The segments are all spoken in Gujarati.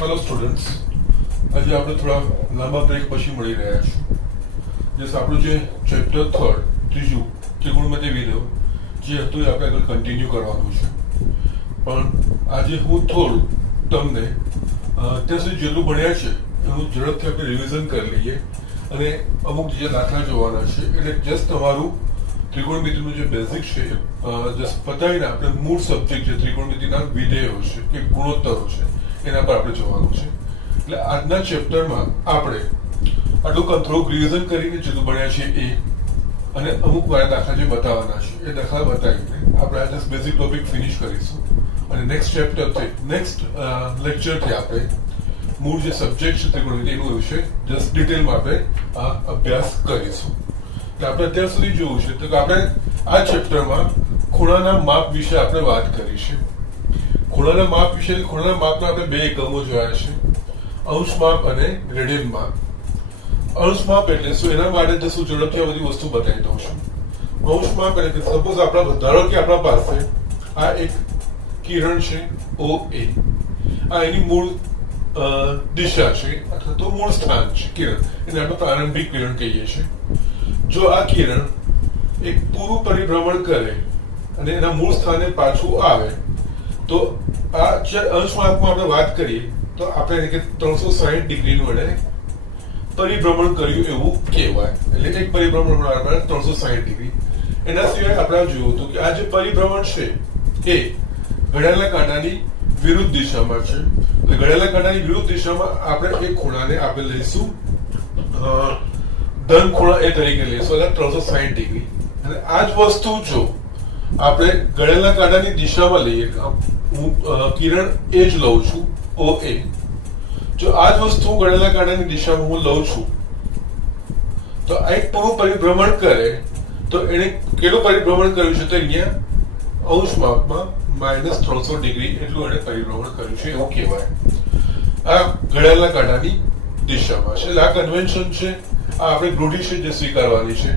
હેલો સ્ટુડન્ટ્સ, આજે આપણે થોડા લાંબા બ્રેક પછી મળી રહ્યા છું. જસ આપણું જે ચેપ્ટર થર્ડ ત્રીજું ત્રિકોણમિતિ વિધેયો જે હતું એ આપણે આગળ કન્ટિન્યુ કરવાનું છે. પણ આજે હું થોડું તમને અત્યાર સુધી જેટલું ભણ્યા છે એનું ઝડપથી આપણે રિવિઝન કરી લઈએ અને અમુક જે દાખલા જોવાના છે એટલે જસ્ટ તમારું ત્રિકોણમિતિનું જે બેઝિક છે જસ્ટ પતાવીને આપણે મૂળ સબ્જેક્ટ જે ત્રિકોણમિતિના વિધેયો છે કે ગુણોત્તરો છે એના પર આપણે જોવાનું છે. એટલે આજના ચેપ્ટરમાં આપણે આટલું થોડુંક રિવિઝન કરીને જેટલું ભણ્યા છે એ અને અમુક મારા દાખલા જે બતાવવાના છે એ દાખલા બતાવીને આપણે આ જસ્ટ બેઝિક ટોપિક ફિનિશ કરીશું અને નેક્સ્ટ ચેપ્ટરથી નેક્સ્ટ લેક્ચરથી આપણે મૂળ જે સબ્જેક્ટ છે ત્રિકોણમિતિ એનું વિશે જસ્ટ ડિટેલમાં આપણે અભ્યાસ કરીશું. એટલે આપણે અત્યાર સુધી જોયું છે તો કે આપણે આ ચેપ્ટરમાં ખૂણાના માપ વિશે આપણે વાત કરી છે. ખૂણાના માપ વિશે ખૂણાના માપના આપણે બે એકમો જોયા છે, અંશ માપ અને રેડિયન માપ. અંશ માપ એટલે શું, એના માટે શું ઝડપથી આ બધી વસ્તુ બતાવી દઉં છું. અંશ માપ એટલે કે સપોઝ આપણા ધારો કે આપણા પાસે આ એક કિરણ છે OA, આ એની મૂળ દિશા છે અથવા તો મૂળ સ્થાન છે કિરણ, એને આપણે પ્રારંભિક કિરણ કહીએ છીએ. જો આ કિરણ એક પૂરું પરિભ્રમણ કરે અને એના મૂળ સ્થાને પાછું આવે તો આ અંશ માપમાં આપણે વાત કરીએ તો આપણે 360 ડિગ્રીનું એને પરિભ્રમણ કર્યું એવું કહેવાય. એટલે એક પરિભ્રમણ 360 ડિગ્રી. એના સિવાય આપણે જોયું હતું કે આ જે પરિભ્રમણ છે એ ઘડિયાળના કાંટાની વિરુદ્ધ દિશામાં છે. એટલે ઘડિયાળના કાંટાની વિરુદ્ધ દિશામાં આપણે એક ખૂણાને આપણે લઈશું ધન ખૂણા એ તરીકે લઈશું, એટલે 360 ડિગ્રી. અને આ જ વસ્તુ જો આપણે ઘડિયાળના કાંટાની દિશામાં લઈએ, હું કિરણ એ જ લઉં છું OA, જો આ જ વસ્તુ ઘડિયાળના કાંટાની દિશામાં હું લઉં છું તો આ એક પૂરું પરિભ્રમણ કરે તો એને કેટલું પરિભ્રમણ કર્યું છે તો અહીંયા અંશ માપમાં -300 ડિગ્રી એટલું એને પરિભ્રમણ કર્યું છે એવું કહેવાય. આ ઘડિયાળના કાંટાની દિશામાં છે. એટલે આ કન્વેન્શન છે, આ આપણે રૂઢિ છે જે સ્વીકારવાની છે.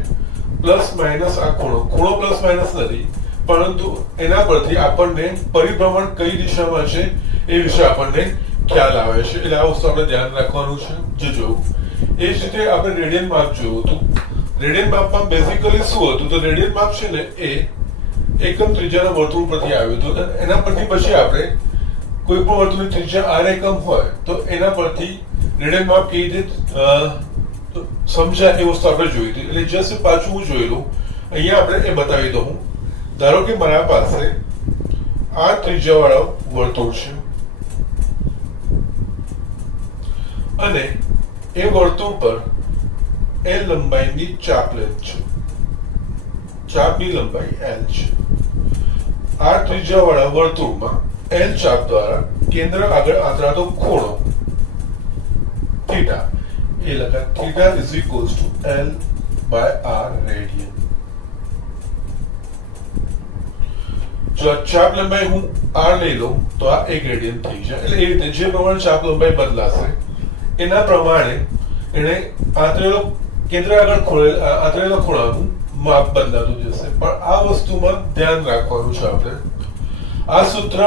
પ્લસ માઇનસ આ ખૂણો પ્લસ માઇનસ નથી, પરંતુ એના પરથી આપણને પરિભ્રમણ કઈ દિશામાં છે એ વિશે આપણને ખ્યાલ આવે છે. એટલે આ વસ્તુ આપણે ધ્યાન રાખવાનું છે જે જોવું. એ જ રીતે આપણે રેડિયન માપ જોયું હતું. રેડિયન માપમાં બેઝિકલી શું હતું તો રેડિયન માપ છે ને એ એકમ ત્રિજ્યાના વર્તુળ પરથી આવ્યું હતું. એના પરથી પછી આપણે કોઈ પણ વર્તુળની ત્રિજ્યા r એકમ હોય તો એના પરથી રેડિયન માપ કેવી રીતે સમજાય એ વસ્તુ આપણે જોઈ હતી. એટલે જસ્ટ પાછું હું જોઈ લઉં, અહીંયા આપણે એ બતાવી દઉં. ધારો કે મારા પાસે આ ત્રિજ્યાવાળો વર્તુળ છે અને એ વર્તુળ પર L લંબાઈની ચાપ લેન્થ છે, ચાપની લંબાઈ L છે. આ ત્રિજ્યાવાળા વર્તુળમાં L ચાપ દ્વારા કેન્દ્ર આગળ આંતરાતો ખૂણો થીટા એ લગા theta is equals to L/r radian. જો ચાપ લંબાઈ હું r લઈ લઉં તો આ 1 રેડિયન થઈ જાય. એટલે એ રીતે જે પ્રમાણે ચાપ લંબાઈ બદલાશે એના પ્રમાણે એને આંતરેલો કેન્દ્ર આગળ આંતરેલો ખૂણાનું માપ બદલાતું જશે. પણ આ વસ્તુમાં ધ્યાન રાખવાનું છે આપણે, આ સૂત્ર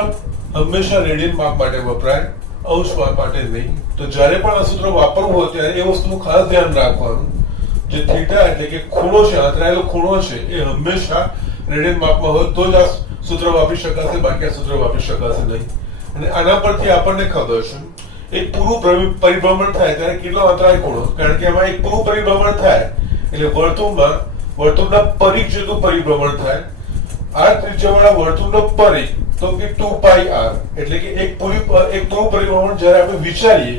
હંમેશા રેડિયન માપ માટે વપરાય, અંશ માપ માટે નહીં. તો જ્યારે પણ આ સૂત્ર વાપરવું હોય ત્યારે એ વસ્તુનું ખાસ ધ્યાન રાખવાનું. જે થીટા એટલે કે ખૂણો છે, આંતરાયેલો ખૂણો છે એ હંમેશા રેડિયન માપમાં હોય તો જ આ સૂત્ર વાપરી શકાશે, બાકી આ સૂત્ર વાપરી શકાશે નહીં. અને આના પરથી આપણને ખબર છે એક પૂરું પરિભ્રમણ થાય ત્યારે કેટલો અંતરાય ખૂણો, કારણ કે એમાં એક પૂરું પરિભ્રમણ થાય એટલે વર્તુળના પરિઘ જેટલું પરિભ્રમણ થાય. આ ત્રિજ્યાવાળા વર્તુળનો પરિઘ તો કે 2πr, એટલે કે એક પૂરું પરિભ્રમણ જ્યારે આપણે વિચારીએ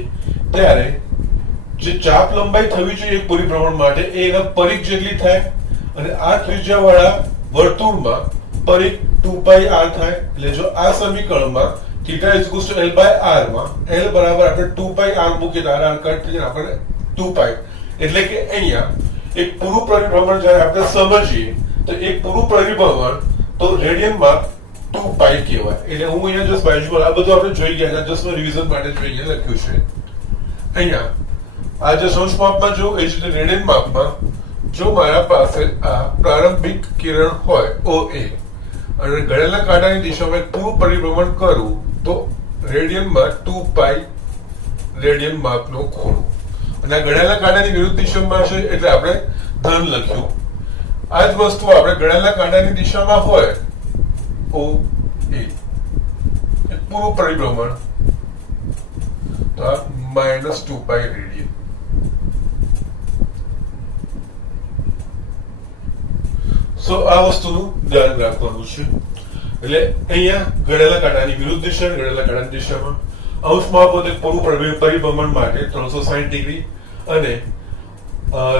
ત્યારે જે ચાપ લંબાઈ થવી જોઈએ એક પરિભ્રમણ માટે એ એના પરિઘ જેટલી થાય. અને આ ત્રિજ્યાવાળા વર્તુળમાં પરિઘ 2πr થાય. એટલે જો આ સમીકરણમાં theta is equals to L/r માં L બરાબર આપણે 2πr મૂકીએ તો r કટ થઈ જાય આપણે 2π. એટલે કે અહીંયા એક પૂરું પરિભ્રમણ જ્યારે આપણે સમજીએ તો એક પૂરું પરિભ્રમણ તો રેડિયન માં 2π કહેવાય. એટલે હું અહીંયા જસ્ટ બાજુમાં આ બધું આપણે જોઈ ગયા, જસ્ટ રિવિઝન માટે જોઈએ લખ્યું છે. અહીંયા આ જે અંશ માપમાં જો એ જ રેડિયન માપમાં જો મારા પાસે આ પ્રારંભિક કિરણ હોય OA અને ઘડિયાળના કાંટાની દિશામાં પૂરું પરિભ્રમણ કરું તો રેડિયનમાં 2π રેડિયન માપનો ખૂણો, અને ગણેલા કાંટાની વિરુદ્ધ દિશામાં છે એટલે આપણે ધન લખ્યું. આ જ વસ્તુ આપણે ગણેલા કાંટાની દિશામાં હોય ઓ એ પૂરું પરિભ્રમણ તો આ -2π રેડિયન. સો આ વસ્તુનું ધ્યાન રાખવાનું છે. એટલે અહીંયા ગણેલા કાંટાની વિરુદ્ધ દિશા, ગણેલા કાંટાની દિશામાં અંશ માપ પોતે પૂરું પરિભ્રમણ માટે 360 ડિગ્રી અને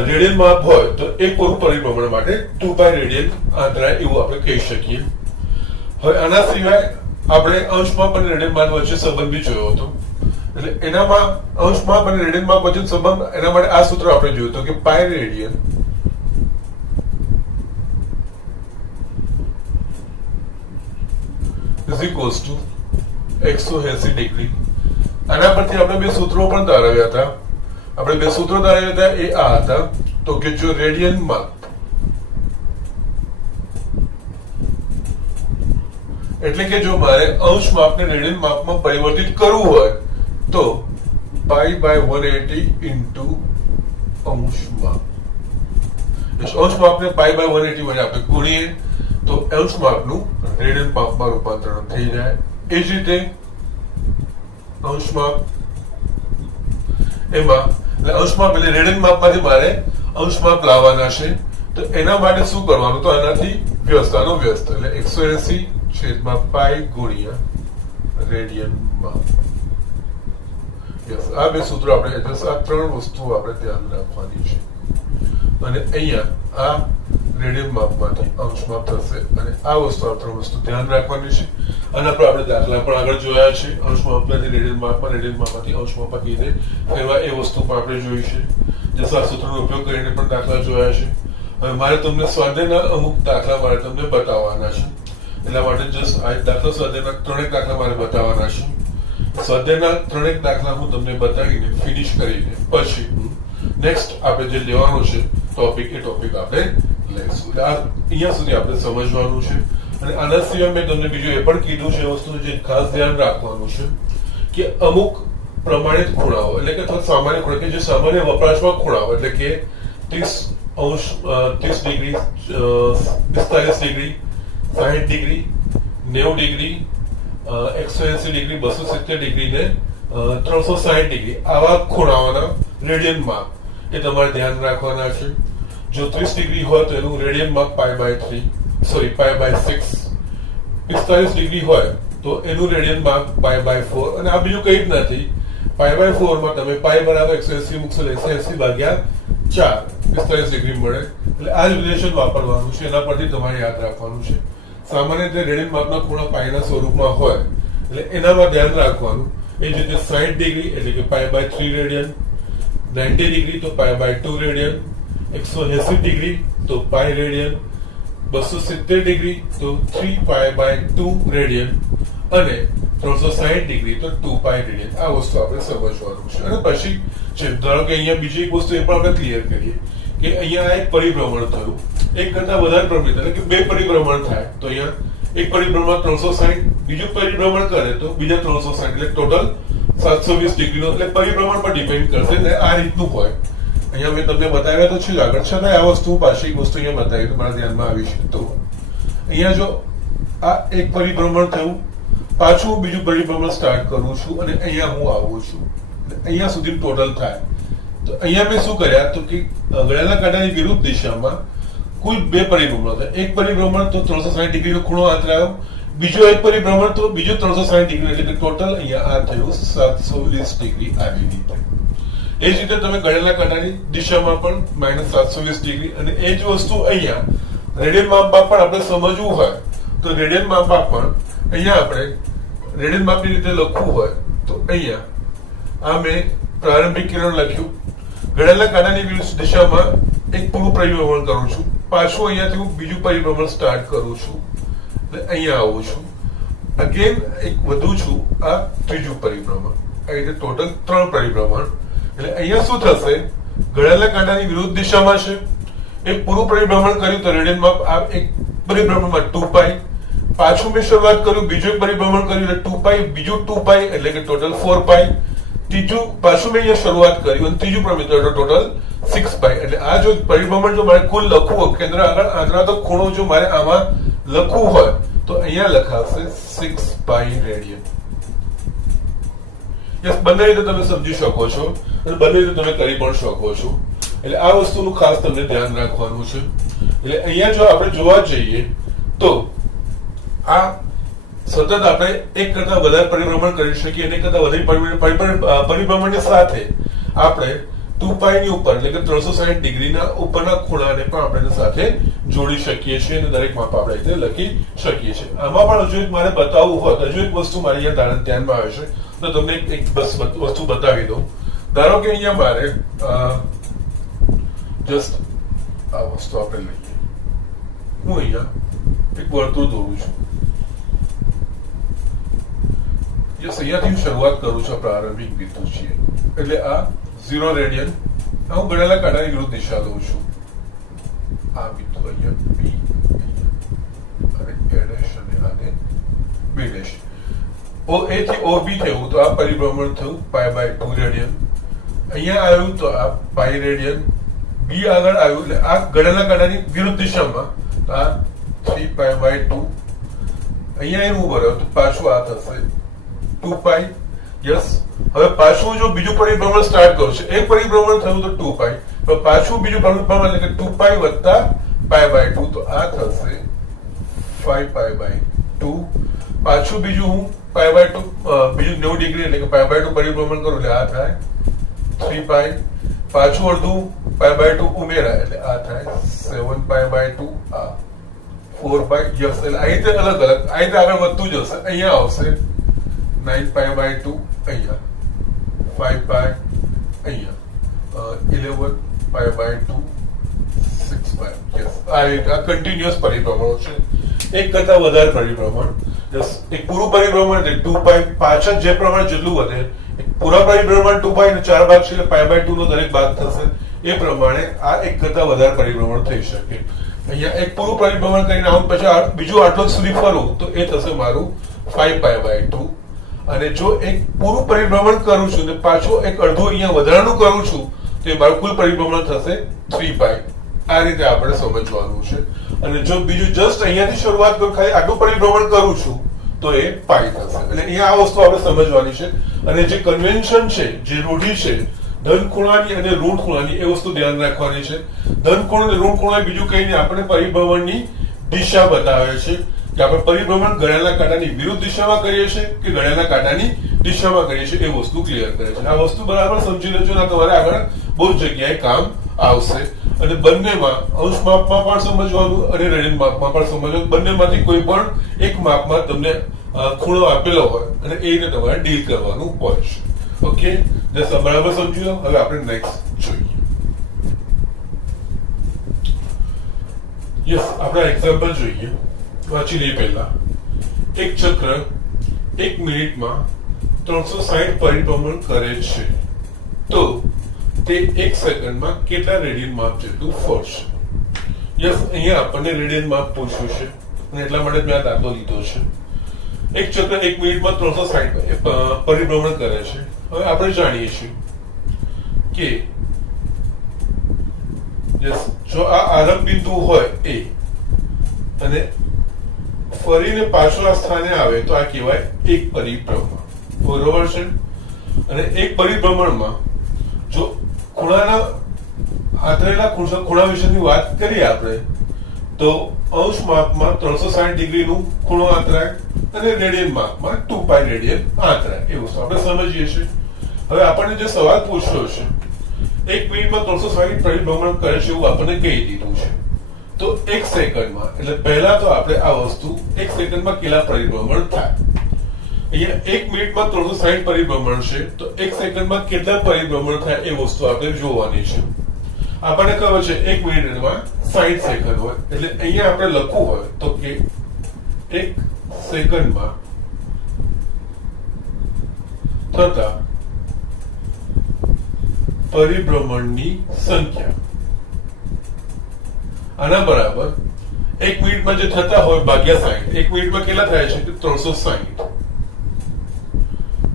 રેડિયન માપ હોય તો એક પૂરું પરિભ્રમણ માટે 2π રેડિયન અંતરાય એવું આપણે કહી શકીએ. હવે આના સિવાય આપણે અંશ માપ અને રેડિયન માપ વચ્ચે સંબંધ બી જોયો હતો. એટલે એનામાં અંશ માપ અને રેડિયન માપ વચ્ચે સંબંધ, એના માટે આ સૂત્ર આપણે જોયું હતું કે pi radian is equals to 180 degree. આના પરથી આપણે બે સૂત્રો પણ તારવ્યા હતા. આપણે બે સૂત્રો તારવ્યા હતા એ આ હતા તો કે જો રેડિયન માપ એટલે કે જો મારે અંશ માપને રેડિયન માપમાં પરિવર્તિત કરવું હોય તો π/180 ઇન્ટુ અંશ માપ. અંશ માપને π/180 વડે આપણે ગુણીએ તો અંશ માપનું રેડિયન માપમાં રૂપાંતરણ થઈ જાય. એ જ રીતે અંશ માપ એમાં અંશ માપ એટલે રેડિયન માપમાંથી મારે અંશ માપ લાવવાના છે તો એના માટે શું કરવાનું, તો આનાથી વ્યસ્તનો વ્યસ્ત એટલે 180/π ગુણ્યા રેડિયન માપ. યસ, આ બે સૂત્રો આપણે, આ ત્રણ વસ્તુઓ આપણે ધ્યાન રાખવાની છે. અને અહીંયા આ રેડિયન માપમાંથી અંશ માપ થશે અને આ વસ્તુ, આ ત્રણ વસ્તુ ધ્યાન રાખવાની છે. આના પર આપણે દાખલા પણ આગળ જોયા છે. અંશ માપમાંથી રેડિયન માપમાં, રેડિયન માપમાંથી અંશ માપમાં કીધે એવા એ વસ્તુ પણ આપણે જોઈ છે. જસ આ સૂત્રનો ઉપયોગ કરીને પણ દાખલા જોયા છે. હવે મારે તમને સ્વાધ્યાયના અમુક દાખલા મારે તમને બતાવવાના છે. એટલા માટે જસ્ટ આ દાખલા સ્વાધ્યાયના ત્રણેક દાખલા મારે બતાવવાના છે. સ્વાધ્યાયના ત્રણેક દાખલા હું તમને બતાવીને ફિનિશ કરીને પછી નેક્સ્ટ આપણે જે લેવાનો છે ટોપિક, એ ટોપિક આપણે લઈશું. અહીંયા સુધી આપણે સમજવાનું છે. અને આના સિવાય મેં તમને બીજું એ પણ કીધું છે, વસ્તુનું જે ખાસ ધ્યાન રાખવાનું છે કે અમુક પ્રમાણિત ખૂણાઓ એટલે કે સામાન્ય ખૂણા કે જે સામાન્ય વપરાશમાં ખૂણાઓ એટલે કે 30 degree, 45 degree, 60 degree, 90 degree, 180 degree, 270 degree ને 360 ડિગ્રી આવા ખૂણાઓના રેડિયન માપ એ તમારે ધ્યાન રાખવાના છે. જો 30 ડિગ્રી હોય તો એનું રેડિયન માપ π/3, સોરી π/6. 45 ડિગ્રી હોય તો એનું રેડિયન માપ π/4. અને આ બીજું કંઈ જ નથી. π/4 માં તમે π = 180 મૂકશો, 180/4 45 ડિગ્રી મળે. એટલે આ જ રિલેશન વાપરવાનું છે. એના પરથી તમારે યાદ રાખવાનું છે. સામાન્ય રીતે રેડિયન માપના ખૂણા પાઈના સ્વરૂપમાં હોય એટલે એનામાં ધ્યાન રાખવાનું. એ જ રીતે 60 ડિગ્રી એટલે કે π/3 રેડિયન, 90 ડિગ્રી તો π/2 રેડિયન, 180 ડિગ્રી તો π રેડિયન, 270 ડિગ્રી તો 3π/2 રેડિયન અને 360 ડિગ્રી તો 2π રેડિયન. આ વસ્તુ આપણે સમજવાનું છે. અને પછી ધારો કે અહીંયા બીજી એક વસ્તુ એ પણ આપણે ક્લિયર કરીએ કે અહીંયા એક પરિભ્રમણ થયું, એક કરતા વધારે પરિભ્રમણ એટલે કે બે પરિભ્રમણ થાય તો અહીંયા એક પરિભ્રમણ 360, બીજું પરિભ્રમણ કરે તો બીજા 360 એટલે ટોટલ 720 ડિગ્રીનો એટલે પરિભ્રમણ પર ડિપેન્ડ કરશે. ને આ રીતનું હોય. અહીંયા મેં તમને બતાવ્યા તો છે આગળ, છતાં આ વસ્તુ પાછી એક વસ્તુ અહીંયા બતાવી તો મારા ધ્યાનમાં આવી છે. તો અહીંયા જો આ એક પરિભ્રમણ થયું, પાછું બીજું પરિભ્રમણ સ્ટાર્ટ કરું છું અને અહીંયા હું આવું છું, અહીંયા સુધી ટોટલ થાય. તો અહીંયા મેં શું કર્યા તો કે ગણેલા કાંટાની વિરુદ્ધ દિશામાં કુલ બે પરિભ્રમણ થાય. એક પરિભ્રમણ તો 360 ડિગ્રીનો ખૂણો આંતરાયો, બીજો એક પરિભ્રમણ તો બીજો 360 ડિગ્રી એટલે કે ટોટલ અહીંયા આ થયું 720 ડિગ્રી આવી રીતે. એ જ રીતે તમે ગણેલા કાંટાની દિશામાં પણ -720 ડિગ્રી. અને એ જ વસ્તુ અહીંયા રેડિયન માપમાં પણ આપણે સમજવું હોય તો રેડિયન માપમાં પણ અહીંયા આપણે રેડિયન માપની રીતે લખવું હોય તો અહીંયા આ મેં પ્રારંભિક કિરણ લખ્યું. ગણેલા કાંટાની વિરુદ્ધ દિશામાં એક પૂરું પરિભ્રમણ કરું છું, પાછું અહીંયાથી હું બીજું પરિભ્રમણ સ્ટાર્ટ કરું છું, અહીંયા આવું છું, અગેન એક વધુ છું, આ ત્રીજું પરિભ્રમણ. આ રીતે ટોટલ 3 પરિભ્રમણ. એટલે અહીંયા શું થશે, ગણેલા કાંટાની વિરુદ્ધ દિશામાં છે, એક પૂરું પરિભ્રમણ કર્યું તો રેડિયન માપ આ એક પરિભ્રમણમાં 2π, પાછું મેં શરૂઆત કર્યું બીજું પરિભ્રમણ કર્યું એટલે 2π, બીજું 2π એટલે કે ટોટલ 4π, ત્રીજું પાછું મેં અહીંયા શરૂઆત કરી અને ત્રીજું પણ મિત્રો ટોટલ 6 પાઈ. એટલે આ જો પરિભ્રમણ જો મારે કુલ લખવું હોય કેન્દ્ર આગળ આંતરડા તો ખૂણો જો મારે આમાં લખવું હોય તો અહીંયા લખાશે 6 પાઈ રેડિયન. યસ, બંને રીતે તમે સમજી શકો છો અને બંને રીતે તમે કરી પણ શકો છો. એટલે આ વસ્તુનું ખાસ તમને ધ્યાન રાખવાનું છે. એટલે અહીંયા જો આપણે જોવા જઈએ તો આ સતત આપણે એક કરતા વધારે પરિભ્રમણ કરી શકીએ અને એક કરતા વધારે પરિભ્રમણની સાથે આપણે 2 પાઈ ની ઉપર એટલે કે 360 ડિગ્રીના ઉપરના ખૂણાને પણ આપણે સાથે જોડી શકીએ છીએ અને દરેક માપ આપણે રીતે લખી શકીએ છીએ. આમાં પણ હજુ એક મારે બતાવવું હોય હજુ એક વસ્તુ મારી અહીંયા ધ્યાનમાં આવે છે તો તમને એક બસ વસ્તુ બતાવી દઉં. ધારો કે અહીંયા મારે જસ્ટ આ વસ્તુ આપણે લઈએ. હું અહીંયા એક વર્તુળ દોરું છું. અહીંયાથી હું શરૂઆત કરું છું. પ્રારંભિક બિંદુ છે એટલે આ 0 રેડિયન. હું ગણેલા કાંટાની વિરુદ્ધ દિશા લઉં છું. આ બિંદુ અહીંયા બી અને એ ડેશ અને આને બી ડેશ. ઓ એ થી ઓ બી થયું તો આ પરિભ્રમણ થયું π/2 રેડિયન. અહીંયા આવ્યું તો આ પાઈ રેડિયન. બી આગળ આવ્યું એટલે આ ગણેલા કાંટાની વિરુદ્ધ દિશામાં આ 3π/2. અહીંયા હું ભર્યો તો પાછું આ થશે 2 પાઈ. યસ, હવે પાછું જો બીજું પરિભ્રમણ સ્ટાર્ટ કરું છું, એક પરિભ્રમણ થયું તો 2 પાઈ, તો પાછું બીજું પરિભ્રમણ એટલે કે 2 પાઈ વત્તા π/2 તો આ થશે 5π/2. પાછું બીજું હું π/2 બીજું 90 ડિગ્રી એટલે કે π/2 પરિભ્રમણ કરું એટલે આ થાય 3 પાઈ. પાછું અડધું π/2 ઉમેરાય એટલે આ થાય 7π/2. આ 4 પાઈ. યસ, એટલે આ રીતે અલગ અલગ આ રીતે આગળ વધતું જશે. અહીંયા આવશે 9π/2, અહીંયા 5 પાઈ, અહીંયા 11π/2, 6 પાઈ. યસ, આ રીતે આ કન્ટિન્યુઅસ પરિભ્રમણો છે. એક કરતા વધારે પરિભ્રમણ. યસ, એક પૂરું પરિભ્રમણ એટલે 2 પાઈ. પાછળ જે પ્રમાણે જેટલું વધે એક પૂરા પરિભ્રમણ 2 પાઈ અને 4 ભાગ છે એટલે π/2 નો દરેક ભાગ થશે. એ પ્રમાણે આ એક કરતા વધારે પરિભ્રમણ થઈ શકે. અહીંયા એક પૂરું પરિભ્રમણ કરીને આવું પછી બીજું આટલો સુધી ફરું તો એ થશે મારું 5π/2. અને જો એક પૂરું પરિભ્રમણ કરું છું અને પાછું એક અડધું અહીંયા વધારાનું કરું છું તો એ મારું કુલ પરિભ્રમણ થશે 3 પાઈ. આ રીતે આપણે સમજવાનું છે. અને જો બીજું જસ્ટ અહીંયાથી શરૂઆત કરું ખાલી આટલું પરિભ્રમણ કરું છું તો એ પાઈ થશે. એટલે અહીંયા આ વસ્તુ આપણે સમજવાની છે. અને જે કન્વેન્શન છે, જે રૂઢિ છે ધન ખૂણાની અને ઋણ ખૂણાની, એ વસ્તુ ધ્યાન રાખવાની છે. ધન ખૂણો અને ઋણ ખૂણો બીજું કઈ નહીં, આપણે પરિભ્રમણની દિશા બતાવે છે કે આપણે પરિભ્રમણ ગણેલા કાંટાની વિરુદ્ધ દિશામાં કરીએ છીએ કે ગણેલા કાંટાની દિશામાં કરીએ છીએ, એ વસ્તુ ક્લિયર કરે છે. આ વસ્તુ બરાબર સમજી લેજો ને તમારે આગળ બહુ જગ્યાએ કામ આવશે. અને બંનેમાં અંશ માપમાં પણ સમજવાનું અને રેડિયન માપમાં પણ સમજવાનું. બંનેમાંથી કોઈ પણ એક માપમાં તમને ખૂણો આપેલો હોય અને એ રીતે તમારે ડીલ કરવાનું હોય છે. ઓકે, બરાબર સમજી લો. હવે આપણે નેક્સ્ટ જોઈએ. યસ, આપણે એક્ઝામ્પલ જોઈએ. વાંચી લઈએ પહેલા. એક ચક્ર 1 મિનિટમાં 360 પરિભ્રમણ કરે છે તો તે 1 સેકન્ડમાં કેટલા રેડિયન માપ જેટલું ફરશે? યસ, અહીંયા આપણને રેડિયન માપ પૂછ્યું છે અને એટલા માટે મેં આ દાખલો લીધો છે. એક ચક્ર 1 મિનિટમાં 360 પરિભ્રમણ કરે છે. હવે આપણે જાણીએ છીએ કે યસ, જો આ આરંભ બિંદુ હોય એ અને ફરીને પાછળ આ સ્થાને આવે તો આ કહેવાય એક પરિભ્રમણ. બરોબર છે? અને એક પરિભ્રમણમાં જો ખૂણાના આંતરેલા ખૂણા વિશેની વાત કરીએ આપણે તો અંશ માપમાં 360 ડિગ્રીનું ખૂણો આંતરાય અને રેડિયન માપમાં 2 પાઈ રેડિયન આંતરાય. એ વસ્તુ આપણે સમજીએ છીએ. હવે આપણને જે સવાલ પૂછ્યો છે 1 મિનિટમાં 360 પરિભ્રમણ કરે છે એવું આપણને કહી દીધું છે. તો 1 સેકન્ડમાં એટલે પહેલા તો આપણે આ વસ્તુ 1 સેકન્ડમાં કેટલા પરિભ્રમણ થાય? અહીંયા 1 મિનિટમાં 360 પરિભ્રમણ છે તો 1 સેકન્ડમાં કેટલા પરિભ્રમણ થાય એ વસ્તુ આપણે જોવાની છે. આપણને ખબર છે 1 મિનિટમાં 60 સેકન્ડ હોય એટલે અહીંયા આપણે લખવું હોય તો કે 1 સેકન્ડમાં થતા પરિભ્રમણની સંખ્યા આના બરાબર 1 મિનિટમાં જે થતા હોય ભાગ્યા 60. 1 મિનિટમાં કેટલા થાય છે? 360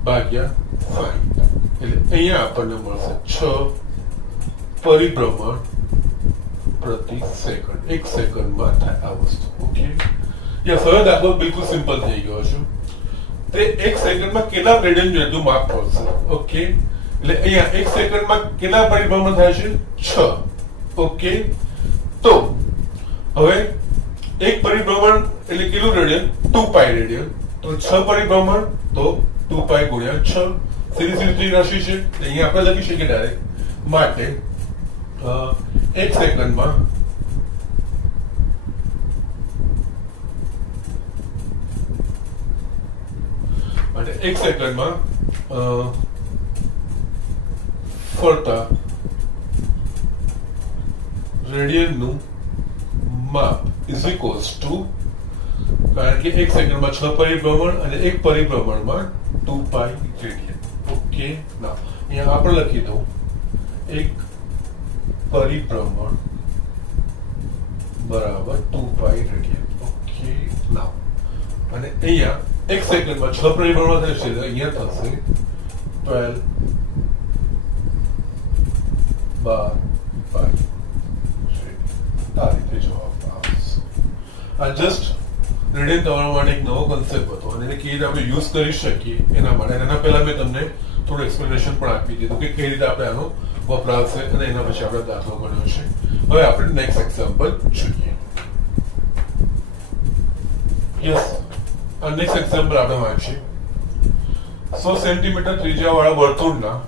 ભાગ્યા 60. એટલે અહીંયા આપણને મળશે 6 પરિભ્રમણ પ્રતિ સેકન્ડ. 1 સેકન્ડમાં થાય આ વસ્તુ. ઓકે, યસ, હવે દાખલો બિલકુલ સિમ્પલ થઈ ગયો છે. તે 1 સેકન્ડમાં કેટલા રેડિયન જેટલું માપ પડશે. ઓકે, એટલે અહીંયા 1 સેકન્ડમાં કેટલા પરિભ્રમણ થાય છે? 6. ઓકે, તો હવે એક પરિભ્રમણ એટલે કેટલું રેડિયન? 2π રેડિયન. તો 6 પરિભ્રમણ તો 2π ગુણ્યા 6. સીધી સીધી રાશિ છે. અહીંયા આપણે લખી શકીએ ડાયરેક્ટ. માટે 1 સેકન્ડમાં અને 1 સેકન્ડમાં ફરતા રેડિયનનું માપ ઇઝ ઇક્વલ્સ ટુ, કારણ કે 1 સેકન્ડમાં 6 પરિભ્રમણ અને 1 પરિભ્રમણમાં 2π રેડિયન. ઓકે, ના અહીંયા આપણે લખી દઉં 1 પરિભ્રમણ બરાબર 2π રેડિયન. ઓકે, ના અને અહીંયા 1 સેકન્ડમાં 6 પરિભ્રમણ થશે એટલે અહીંયા થશે 12 12π. આ રીતે જવાબ આવશે. આ જસ્ટ રેડિયન તમારા માટે એક નવો કોન્સેપ્ટ હતો અને એને કેવી રીતે આપણે યુઝ કરી શકીએ એના માટે. એના પહેલા મેં તમને થોડું એક્સપ્લેનેશન પણ આપી દીધું કે કઈ રીતે આપણે આનો વપરાશ છે અને એના પછી આપણે દાખલો ગણ્યો છે. હવે આપણે નેક્સ્ટ એક્ઝામ્પલ જોઈએ. યસ, આ નેક્સ્ટ એક્ઝામ્પલ આપણે વાંચીએ. 100 સેન્ટીમીટર ત્રિજ્યાવાળા વર્તુળના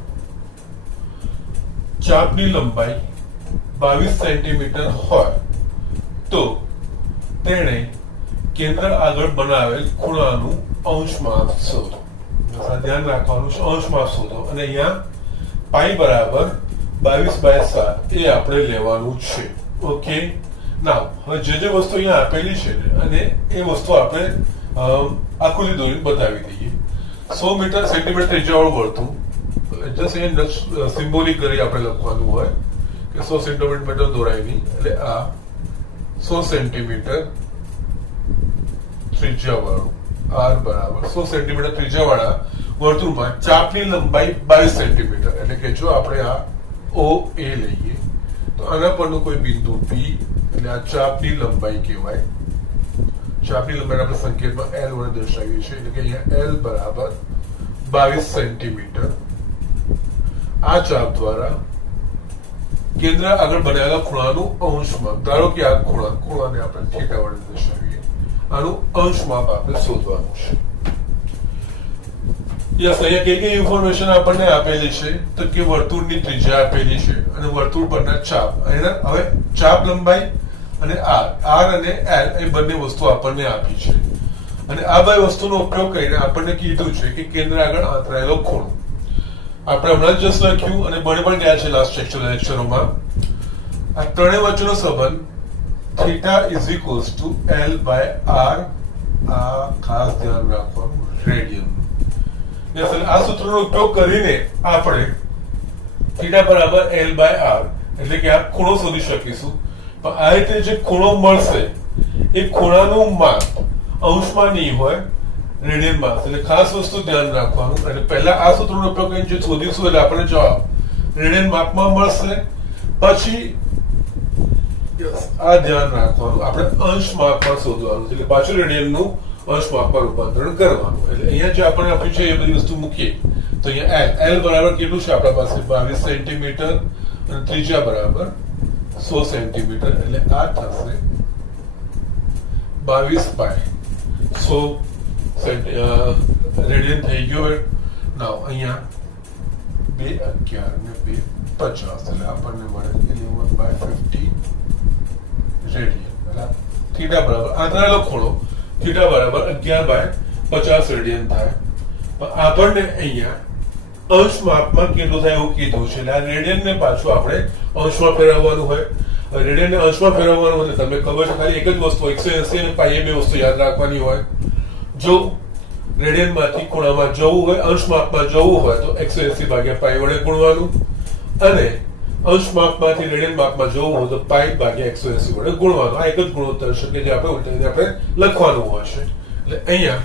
ચાપની લંબાઈ 22 સેન્ટીમીટર હોય તો તેણે કેન્દ્ર આગળ બનાવેલ ખૂણાનું અંશ માપ શોધો. ધ્યાન રાખવાનું છે, અંશ માપ શોધો. અને અહીંયા પાઈ બરાબર 22/7 એ આપણે લેવાનું છે. ઓકે, ના હવે જે વસ્તુ અહીંયા આપેલી છે ને અને એ વસ્તુ આપણે આકૃતિ દોરીને બતાવી દઈએ. 100 સેન્ટીમીટર ત્રિજ્યાવાળું વર્તુળ, જસ્ટ અહીંયા સિમ્બોલિકલી આપણે લખવાનું હોય કે 100 સેન્ટીમીટર દોરાય નહીં. એટલે આ 100 સેન્ટીમીટર ત્રિજ્યાવાળું r બરાબર 100 સેન્ટીમીટર ત્રિજ્યાવાળા વર્તુળમાં ચાપની લંબાઈ 22 સેન્ટીમીટર. એટલે કે જો આપણે આ OA લઈએ તો આના પરનું કોઈ બિંદુ P એટલે આ ચાપની લંબાઈ કહેવાય. ચાપની લંબાઈ આપણે સંકેતમાં L વડે દર્શાવીએ છીએ. એટલે કે અહીંયા L બરાબર 22 સેન્ટીમીટર. આ ચાપ દ્વારા કેન્દ્ર આગળ બનાવેલા ખૂણાનું અંશ માપ, ધારો કે આ ખૂણાને આપણે થીટા વડે દર્શાવીએ, આનું અંશ માપ આપણે શોધવાનું છે. યસ, અહીંયા કઈ કઈ ઇન્ફોર્મેશન આપણને આપેલી છે તો કે વર્તુળની ત્રિજ્યા આપેલી છે અને વર્તુળ પરના ચાપ. હવે ચાપ લંબાઈ અને R અને L એ બંને વસ્તુ આપણને આપી છે અને આ બે વસ્તુનો ઉપયોગ કરીને આપણને કીધું છે કે કેન્દ્ર આગળ આંતરાયેલો ખૂણો. આપણે હમણાં જ જસ્ટ લખ્યું અને ભણી પણ ગયા છે લાસ્ટ લેક્ચરોમાં. આ ત્રણેય વચ્ચેનો સંબંધ theta is equals to L/R. આ ખાસ ધ્યાન રાખવાનું, રેડિયન. આ સૂત્રનો ઉપયોગ કરીને આપણે થીટા બરાબર L/R એટલે કે આ ખૂણો શોધી શકીશું. પણ આ રીતે જે ખૂણો મળશે એ ખૂણાનું માપ અંશમાં નહીં હોય, રેડિયનમાં. એટલે ખાસ વસ્તુ ધ્યાન રાખવાનું. એટલે પહેલા આ સૂત્રનો ઉપયોગ કરીને જે શોધીશું એટલે આપણને જવાબ રેડિયન માપમાં મળશે. પછી આ ધ્યાન રાખવાનું, આપણે અંશ માપમાં શોધવાનું એટલે પાછું રેડિયનનું અંશ માપમાં રૂપાંતરણ કરવાનું. એટલે અહીંયા જે આપણે આપ્યું છે એ બધી વસ્તુ મૂકીએ તો અહીંયા L બરાબર કેટલું છે આપણા પાસે 22 સેન્ટીમીટર અને ત્રિજ્યા બરાબર 100 સેન્ટીમીટર. એટલે આ થશે 22π 100 રેડિયન થઈ ગયો. નાવ અહીંયા 211 ને 250 એટલે આપણને મળે 11/50 રેડિયન. થીટા બરાબર આંતરાયેલો ખૂણો થીટા બરાબર 11/50 રેડિયન થાય. પણ આપણને અહીંયા અંશ માપમાં કેટલું થાય એવું કીધું છે. એટલે આ રેડિયન ને પાછું આપણે અંશમાં ફેરવવાનું હોય. રેડિયન ને અંશમાં ફેરવવાનું એટલે તમને ખબર છે ખાલી એક જ વસ્તુ 180 અને પાઈ બે વસ્તુ યાદ રાખવાની હોય. જો રેડિયન માંથી ખૂણામાં જવું હોય, અંશ માપમાં જવું હોય તો 180/પાઈ વડે ગુણવાનું અને અંશ માપમાંથી રેડિયન માપમાં જવું હોય તો પાઈ ભાગ્યા 180 વડે ગુણવાનું. આ એક જ ગુણોત્તર છે કે જે આપણે ઉલટાઈને આપણે લખવાનું હોય છે. એટલે અહીંયા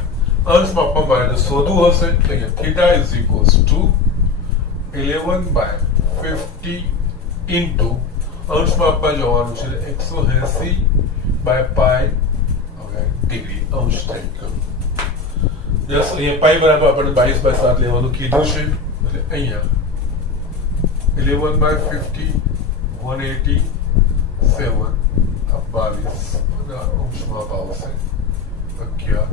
અંશ માપમાં મારે શોધવું હશે એટલે અહીંયા theta is equals two 11/50 into અંશમાં આપવા જવાનું છે 180/π ડિગ્રી અંશ થઈ ગયો. જસ અહીંયા પાઈ બરાબર આપણે 22/7 લેવાનું કીધું છે એટલે અહીંયા 11/50 187 આ 22 અને અંશમાં આવશે 11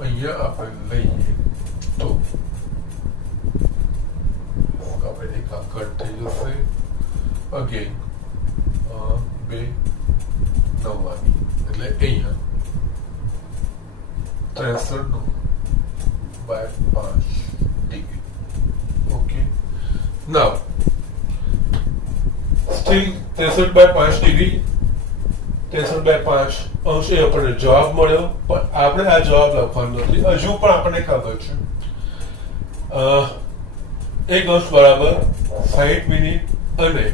અહીંયા આપણે લઈએ તો આપણે એક આ કટ થઈ જશે અગેન 2 9 એટલે અહીંયા 63/5 ડિગ્રી. ઓકે, નાઉ સ્ટીલ 63/5 ડિગ્રી 63/5 અંશ એ આપણને જવાબ મળ્યો, પણ આપણે આ જવાબ લખવાનો નથી. હજુ પણ આપણને ખબર છે એક અંશ બરાબર 60 મિનિટ અને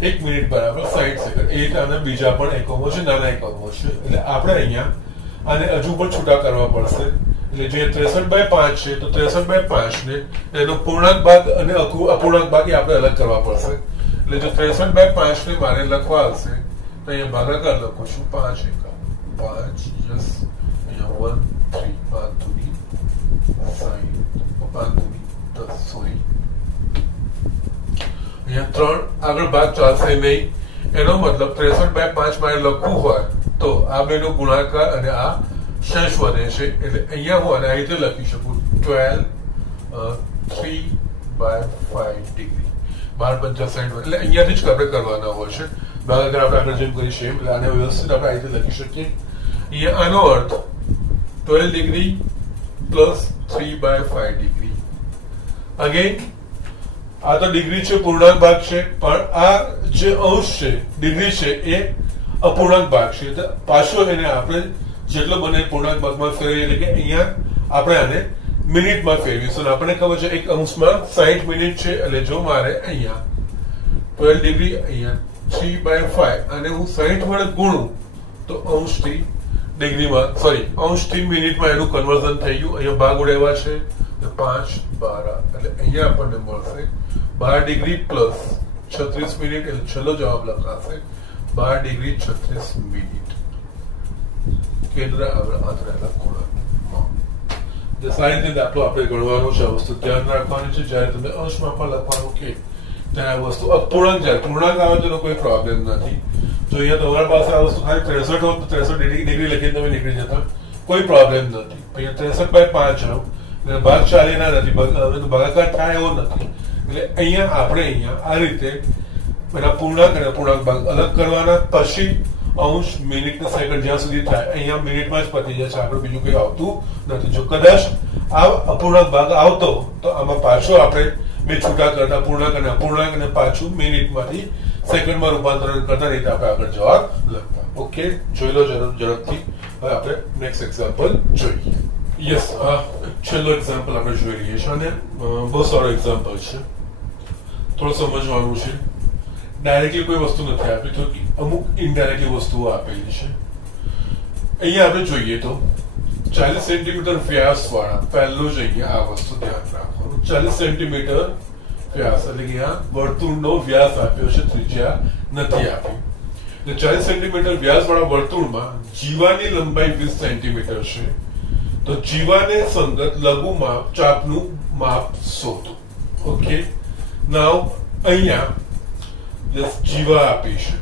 1 મિનિટ બરાબર 60 સેકન્ડ. એ રીતે આના બીજા પણ એકમો છે, નાના એકમો છે. એટલે આપણે અહીંયા આને હજુ પણ છૂટા કરવા પડશે. એટલે જે 63/5 છે તો 63/5 ને એનો પૂર્ણાંક ભાગ અને અપૂર્ણાંક ભાગ એ આપણે અલગ કરવા પડશે. એટલે જો 63/5 ને મારે લખવા હશે તો અહીંયા ભાગાકાર લખું છું 5 એકમ 5 યસ અહીંયા 1 3 5 દૂની 60 5 દૂની 10 સોરી અહીંયા 3 આગળ ભાગ ચાલશે નહીં. એનો મતલબ 63/5 મારે લખવું હોય તો આ બેનો ગુણાકાર અને આ શેષ વધે છે. એટલે અહીંયા હું આને આ રીતે લખી શકું 3/5 ડિગ્રી 12/65. એટલે અહીંયાથી જ આપણે કરવાના હોય છે ભાગાકાર. આપણે આગળ જેમ કરી છે એટલે આને વ્યવસ્થિત આપણે આ રીતે લખી શકીએ. અહીંયા આનો અર્થ 12 ડિગ્રી પ્લસ 3/5 ડિગ્રી. અગેન આ તો ડિગ્રી છે, પૂર્ણાંક ભાગ છે, પણ આ જે અંશ છે ડિગ્રી છે એ અપૂર્ણાંક ભાગ છે. પાછો એને આપણે જેટલો બને પૂર્ણાંક ભાગમાં ફેરવીએ. એટલે કે અહીંયા આપણે આને મિનિટમાં ફેરવીશું. આપણને ખબર છે એક અંશમાં 60 મિનિટ છે. એટલે જો મારે અહીંયા 12 ડિગ્રી અહીંયા 3/5 અને હું 60 વડે ગુણું તો અંશથી ડિગ્રીમાં અંશથી મિનિટમાં એનું કન્વર્ઝન થઈ ગયું. અહીંયા ભાગ ઉડાવ્યા છે 5 12 એટલે અહીંયા આપણને મળશે 12 ડિગ્રી પ્લસ 36 મિનિટ. એટલે છેલ્લો જવાબ લખાશે 12 ડિગ્રી 36 મિનિટ. કેન્દ્ર આંતરેલા ખૂણા. સારી રીતે દાખલો આપણે ગણવાનો છે. આ વસ્તુ ધ્યાન રાખવાની છે. જયારે તમે અંશમાં પણ લખવાનું કે ત્યારે આ વસ્તુ અપૂર્ણાંક જાય પૂર્ણાંક આવે તો કોઈ પ્રોબ્લેમ નથી. જો અહીંયા તમારા પાસે આ વસ્તુ ખાલી 63 હોત તો 63 ડિગ્રી લખીને તમે નીકળી જતા, કોઈ પ્રોબ્લેમ નથી. અહીંયા 63/5 આવ ભાગ ચાલી ના નથી, ભાગાકાર થાય એવો નથી. એટલે અહીંયા આપણે આ રીતે એના પૂર્ણાંક અને અપૂર્ણાંક ભાગ અલગ કરવાના. પછી અંશ મિનિટ ને સેકન્ડ જ્યાં સુધી થાય અહીંયા મિનિટમાં જ પતી જાય છે. આગળ બીજું કઈ આવતું નથી. જો કદાચ આ અપૂર્ણાંક ભાગ આવતો તો આમાં પાછો આપણે બે છૂટા કરતા પૂર્ણાંક અને અપૂર્ણાંક અને પાછું મિનિટમાંથી સેકન્ડમાં રૂપાંતરણ કરતા રીતે આપણે આગળ જવાબ લખતા. ઓકે, જોઈ લો ઝડપથી. હવે આપણે નેક્સ્ટ એક્ઝામ્પલ જોઈએ. યસ, છેલ્લો એક્ઝામ્પલ આપણે જોઈ લઈએ છીએ અને બહુ સારો એક્ઝામ્પલ છે. થોડું સમજવાનું છે. ડાયરેક્ટલી કોઈ વસ્તુ નથી આપી તો અમુક ઇનડાયરેક્ટલી વસ્તુઓ આપેલી છે. અહીંયા આપણે જોઈએ તો 40 સેન્ટીમીટર વ્યાસ વાળા પહેલું જ અહીંયા આ વસ્તુ ધ્યાન રાખવાનું. 40 સેન્ટીમીટર વ્યાસ એટલે કે આ વર્તુળનો વ્યાસ આપ્યો છે, ત્રિજ્યા નથી આપી. એટલે 40 સેન્ટીમીટર વ્યાસ વાળા વર્તુળમાં જીવાની લંબાઈ 20 સેન્ટીમીટર છે. તો જીવાને સંગત લઘુ માપ ચાપનું માપ શોધો. ઓકે, નાઉ અહીંયા જીવા આપી છે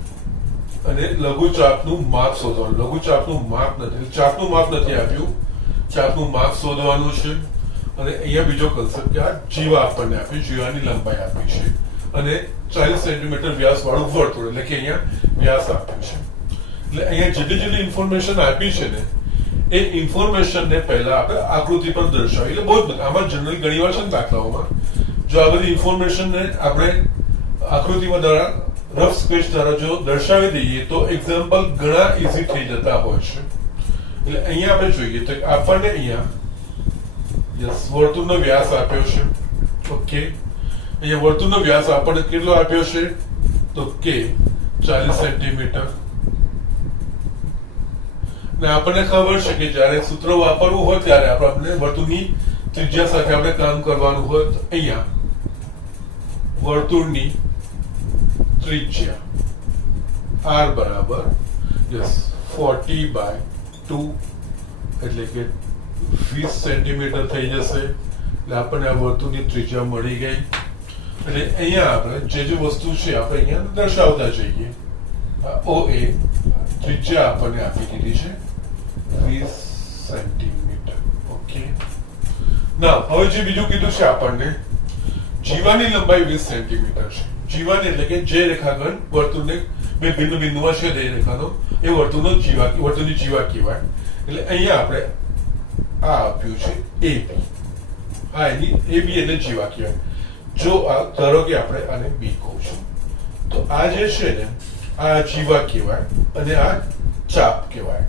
અને લઘુ ચાપનું માપ શોધવાનું. લઘુ ચાપનું માપ નથી, ચાપનું માપ નથી આપ્યું, ચાપનું માપ શોધવાનું છે. અને અહીંયા બીજો કન્સેપ્ટ કે આ જીવા આપણને આપી, જીવાની લંબાઈ આપી છે અને 40 સેન્ટીમીટર વ્યાસ વાળું વર્તુળ એટલે કે અહીંયા વ્યાસ આપ્યું છે. એટલે અહીંયા જેટલી ઇન્ફોર્મેશન આપી છે ને એ ઇન્ફોર્મેશન ને પહેલા આપણે આકૃતિ પર દર્શાવી. એટલે બહુ જ આમાં જનરલ ઘણી વાર છે ને દાખલાઓમાં જો આ બધી ઇન્ફોર્મેશન ને આપણે આકૃતિમાં દ્વારા રફ સ્કેચ દ્વારા જો દર્શાવી દઈએ તો એક્ઝામ્પલ ઘણા ઈઝી થઈ જતા હોય છે. એટલે અહીંયા આપણે જોઈએ તો આપણને અહીંયા વર્તુળનો વ્યાસ આપ્યો છે. ઓકે, અહીંયા વર્તુળનો વ્યાસ આપણને કેટલો આપ્યો છે તો કે 40 સેન્ટીમીટર ને આપણને ખબર છે કે જ્યારે સૂત્ર વાપરવું હોય ત્યારે આપણે વર્તુળની ત્રિજ્યા સાથે આપણે કામ કરવાનું હોય તો અહીંયા વર્તુળની ત્રિજ્યા r બરાબર 40/2 એટલે કે 20 સેન્ટીમીટર થઈ જશે. એટલે આપણને આ વર્તુળની ત્રિજ્યા મળી ગઈ. એટલે અહીંયા આપણે જે વસ્તુ છે આપણે અહીંયા દર્શાવતા જઈએ. OA ત્રિજ્યા આપણને આપી દીધી છે 20 સેન્ટીમીટર. ઓકે, ના હવે જે બીજું કીધું છે આપણને જીવાની લંબાઈ 20 સેન્ટીમીટર છે. જીવાની એટલે કે જે રેખાખંડ વર્તુળને બે ભિન્ન બિંદુમાં છે તે રેખાનો એ વર્તુળની જીવા કહેવાય. એટલે અહીંયા આપણે આ આપ્યું છે AB. આ એની AB એટલે જીવા કહેવાય. જો આ ધારો કે આપણે આને B કહું છું તો આ જે છે ને આ જીવા કહેવાય અને આ ચાપ કહેવાય.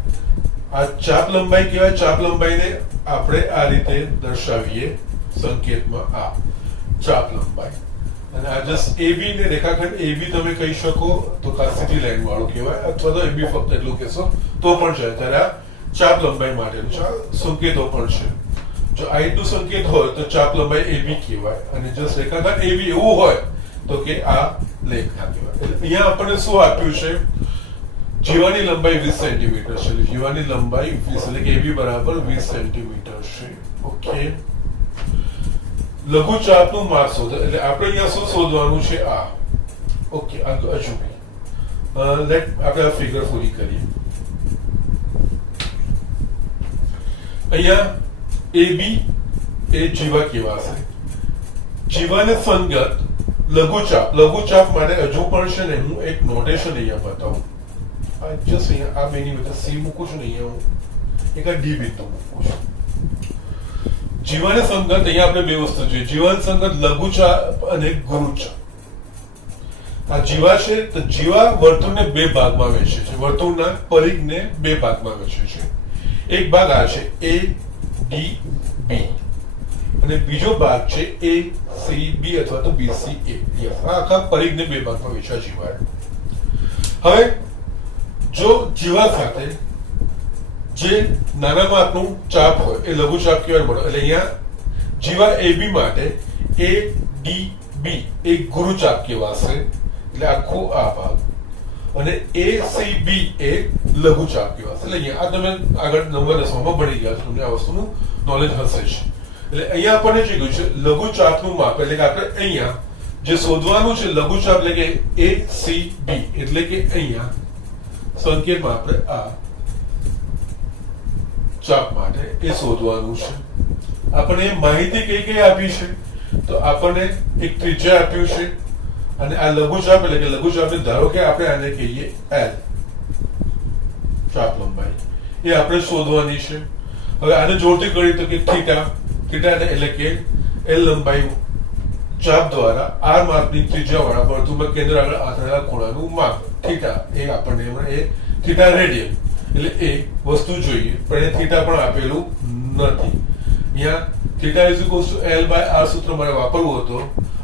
આ ચાપ લંબાઈ કહેવાય. ચાપ લંબાઈને આપણે આ રીતે દર્શાવીએ સંકેતમાં આ ચાપ લંબાઈ. અને આ જસ્ટ AB ને રેખાખંડ AB તમે કહી શકો તો સીધી લાઈન વાળું કહેવાય અથવા તો AB ફક્ત એટલું કહેશો તો પણ છે. ત્યારે આ ચાપ લંબાઈ માટેનું છે. સંકેતો પણ છે. જો આ એટલું સંકેત હોય તો ચાપ લંબાઈ AB કહેવાય અને જસ્ટ રેખાખંડ AB એવું હોય તો કે આ રેખા કહેવાય. એટલે અહીંયા આપણને શું આપ્યું છે? જીવાની લંબાઈ 20 સેન્ટીમીટર છે. જીવાની લંબાઈ 20 એટલે કે AB બરાબર 20 સેન્ટીમીટર છે. ઓકે, લઘુચાપનું માપ શોધો. એટલે આપણે અહીંયા શું શોધવાનું છે? આ. ઓકે, આ હજુ લેટ આપણે આ ફિગર પૂરી કરીએ. અહીંયા AB એ જીવા કહેવાશે. જીવાને સંગત લઘુચાપ માટે હજુ પણ છે ને હું એક નોટેશન અહીંયા બતાવું. આ જસ્ટ અહીંયા આ બેની વચ્ચે C મૂકું છું ને અહીંયા હું એક આ D બિંદુ મૂકું છું. જીવાને સંગત અહીંયા આપણે બે વસ્તુ જોઈએ. જીવાન સંગત લઘુચાપ અને ગુરુચાપ. આ જીવા છે તો જીવા વર્તુળને બે ભાગમાં વહેંચે છે. વર્તુળના પરિઘને બે ભાગમાં વહેંચે છે. એક ભાગ આ છે ADB અને બીજો ભાગ છે ACB અથવા તો BCA. આ આખા પરિઘને બે ભાગમાં વહેંચ્યા જીવા. હવે જો જીવા સાથે જે નાના માપનું ચાપ હોય એ લઘુચાપ કહેવાય મળે. એટલે અહીંયા જીવા AB માટે ADB એ ગુરુચાપ કહેવાશે. એટલે આખો આ ભાગ અને ACB એ લઘુચાપ કહેવાશે. એટલે અહીંયા આ તમે આગળ નંબર 10 માં ભણી ગયા છો. તમને આ વસ્તુનું નોલેજ હશે જ. એટલે અહીંયા આપણને જે કહ્યું છે લઘુચાપનું માપ એટલે કે આપણે અહીંયા જે શોધવાનું છે લઘુચાપ એટલે કે ACB એટલે કે અહીંયા સંકેતમાં આપણે આ ચાપ માટે એ શોધવાનું છે. આપણને માહિતી કઈ કઈ આપી છે? તો આપણને એક ત્રિજ્યા આપ્યું છે અને આ લઘુચાપ એટલે કે લઘુચાપને ધારો કે આપણે આને કહીએ L ચાપ લંબાઈ એ આપણે શોધવાની છે. હવે આને જોડતી કરી તો કે થીટા એટલે કે L લંબાઈ ચાપ દ્વારા R માપની ત્રિજ્યા વાળા વર્તુળમાં કેન્દ્ર આગળ આથરેલા ખૂણાનું માપ થીટા એ આપણને એ થીટા રેડિયન એટલે એ વસ્તુ જોઈએ. પણ એ થીટા પણ આપેલું નથી. અહીંયા theta is equals to L/R સૂત્ર મારે વાપરવું હતો.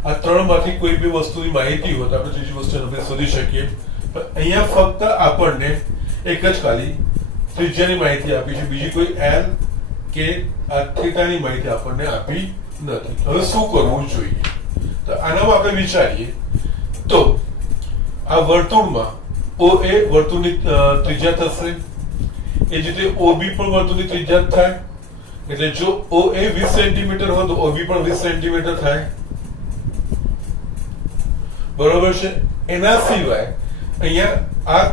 આ ત્રણમાંથી કોઈ બી વસ્તુની માહિતી હોય તો આપણે ત્રીજી વસ્તુ આપણે શોધી શકીએ. પણ અહીંયા ફક્ત આપણને એક જ ખાલી ત્રિજ્યાની માહિતી આપી છે. બીજી કોઈ L કે આ થીટાની માહિતી આપણને આપી નથી. હવે શું કરવું જોઈએ? તો આનામાં આપણે વિચારીએ તો આ વર્તુળમાં OA વર્તુળની ત્રિજ્યા થશે. એ જ રીતે OB પણ વર્તુળની ત્રિજ્યા થાય. એટલે જો OA 20 સેન્ટીમીટર હોય તો OB પણ 20 સેન્ટીમીટર થાય. બરોબર છે. એના સિવાય અહીંયા આ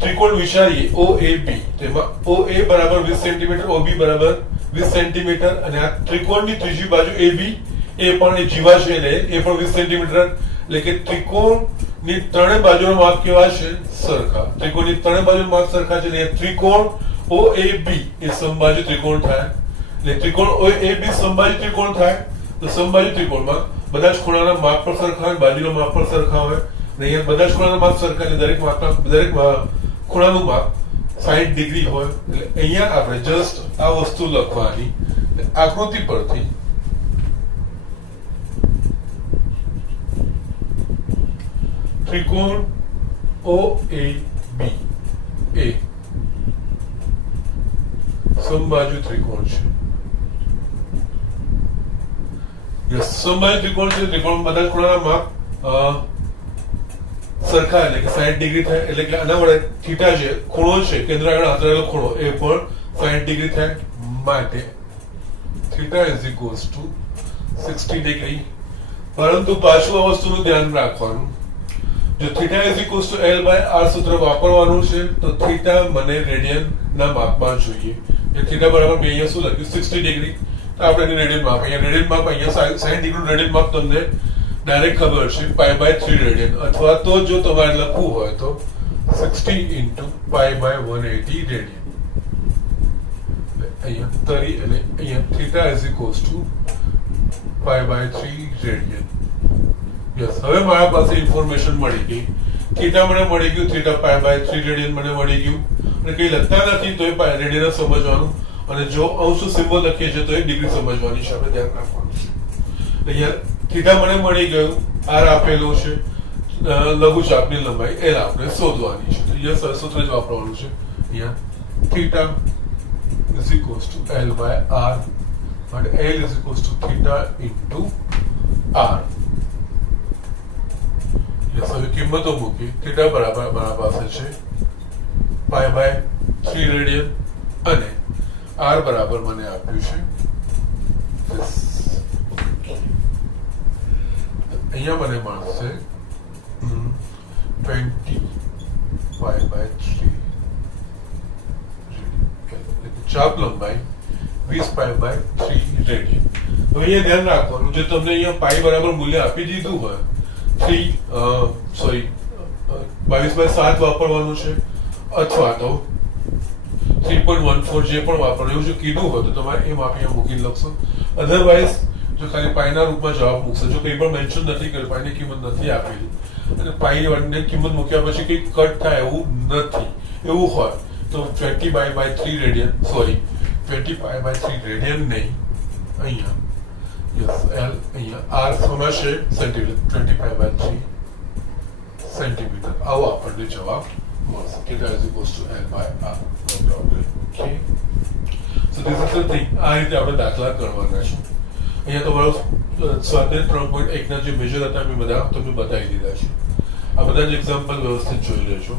ત્રિકોણ વિચારીએ OAB. તેમાં OA બરાબર 20 સેન્ટીમીટર, OB બરાબર 20 સેન્ટીમીટર અને આ ત્રિકોણની ત્રીજી બાજુ AB એ પણ એ જીવા છે એટલે એ પણ 20 સેન્ટીમીટર. એટલે કે ત્રિકોણની ત્રણેય બાજુનો માપ કેવા છે? સરખા. ત્રિકોણની ત્રણેય બાજુનો માપ સરખા છે એટલે ત્રિકોણ OAB એ સમબાજુ ત્રિકોણ થાય. એટલે ત્રિકોણ OAB સમબાજુ ત્રિકોણ થાય. તો સમબાજુ ત્રિકોણમાં બધા જ ખૂણાના માપ પણ સરખા હોય, બાજુના માપ પણ સરખા હોય. અને અહીંયા બધા જ ખૂણાના માપ સરખા એટલે દરેક ખૂણાનું માપ 60 ડિગ્રી હોય. એટલે અહીંયા આપણે જસ્ટ આ વસ્તુ લખવાની આકૃતિ પરથી ત્રિકોણ OAB એ સમબાજુ ત્રિકોણ છે. સમબાજુ ત્રિકોણ છે. ત્રિકોણ બધા ખૂણાના માપ સરખા એટલે કે 60 ડિગ્રી થાય. એટલે કે આના વડે થીટા છે ખૂણો છે કેન્દ્ર આગળ હાથરેલો ખૂણો એ પણ 60 ડિગ્રી થાય. માટે theta is equals to 60 degree. પરંતુ પાછું આ વસ્તુનું ધ્યાન રાખવાનું, જો theta is equals to L by R સૂત્ર વાપરવાનું છે તો થીટા મને રેડિયન ના માપમાં જોઈએ. એ થીટા બરાબર મેં અહીંયા શું લખ્યું 60 ડિગ્રી, તો આપણે એની રેડિયન માપ, અહીંયા રેડિયન માપ, અહીંયા 60 ડિગ્રી રેડિયન માપ તમને ડાયરેક્ટ ખબર છે પાઈ બાય 3 રેડિયન, અથવા તો જો તમારે લખવું હોય તો 60 ઇન્ટુ પાઈ બાય 180 રેડિયન. અહીંયા તરી એટલે અહીંયા theta is equals to pi by 3 radian. Yes, હવે મારા પાસે ઇન્ફોર્મેશન મળી ગઈ. થીટા મને મળી ગયું, થીટા પાઈ બાય 3 રેડિયન મને મળી ગયું. અને કઈ લખતા નથી તો એ પાઈ રેડિયન સમજવાનું, અને જો અંશ સિમ્બોલ લખીએ છીએ તો એ ડિગ્રી સમજવાની છે. આપણે ધ્યાન રાખવાનું છે. અહીંયા થીટા મને મળી ગયું, આર આપેલું છે, લઘુચાપની લંબાઈ એલ આપણે શોધવાની છે. તો યસ, સૂત્ર જ વાપરવાનું છે. અહીંયા theta is equals to L by R, and L is equals to theta into R. Yes, હવે કિંમતો મૂકી. થીટા બરાબર મારા પાસે છે પાઈ બાય 3 રેડિયન અને R બરાબર મને આપ્યું છે અહીંયા મને મળશે 20 પાઈ બાય 3 ચાપ લંબાઈ 20 પાઈ બાય 3 રેડિયન. હવે અહીંયા ધ્યાન રાખવાનું, જો તમને અહીંયા પાઈ બરાબર મૂલ્ય આપી દીધું હોય 22 બાય 7 વાપરવાનું છે, અથવા તો 3.14 જે પણ વાપરવાનું એવું જો કીધું હોય તો તમારે એ માપ અહીંયા મૂકીને લખશો. અધરવાઇઝ જો ખાલી પાઈના રૂપમાં જવાબ મૂકશો, જો કંઈ પણ મેન્શન નથી કર્યું, પાઈની કિંમત નથી આપેલી અને પાઈ વાળની કિંમત મૂક્યા પછી કંઈ કટ થાય એવું નથી, એવું હોય તો 20 pi by 3 radian, sorry 20 pi by 3 radian નહીં, અહીંયા યસ એલ, અહીંયા આર સમજશે સેન્ટીમીટર, 20 પાઈ બાય 3 સેન્ટીમીટર. આવો આપણને જવાબ મળશે. Theta is equals to L by R. No problem. Okay, so this is the thing. આ રીતે આપણે દાખલા કરવાના છે. અહીંયા તમારો સ્વાધ્યાય 3.1 ના જે મેજર હતા મેં બધા તમને બતાવી દીધા છે. આ બધા જ એક્ઝામ્પલ વ્યવસ્થિત જોઈ લેજો.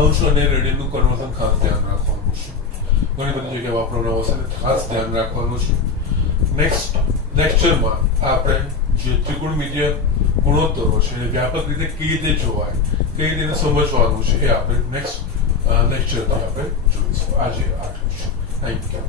અંશ અને રેડિયનનું કન્વર્ઝન ખાસ ધ્યાન રાખવાનું છે. ઘણી બધી જગ્યાએ વાપરવાનું આવશે, ખાસ ધ્યાન રાખવાનું છે. નેક્સ્ટ લેક્ચરમાં આપણે જે ત્રિકોણમિતિય ગુણોત્તરો છે એ વ્યાપક રીતે કેવી રીતે જોવાય, કેવી રીતે સમજવાનું છે એ આપણે નેક્સ્ટ લેક્ચરથી આપણે જોઈશું. આજે આટલું છે. Thank you.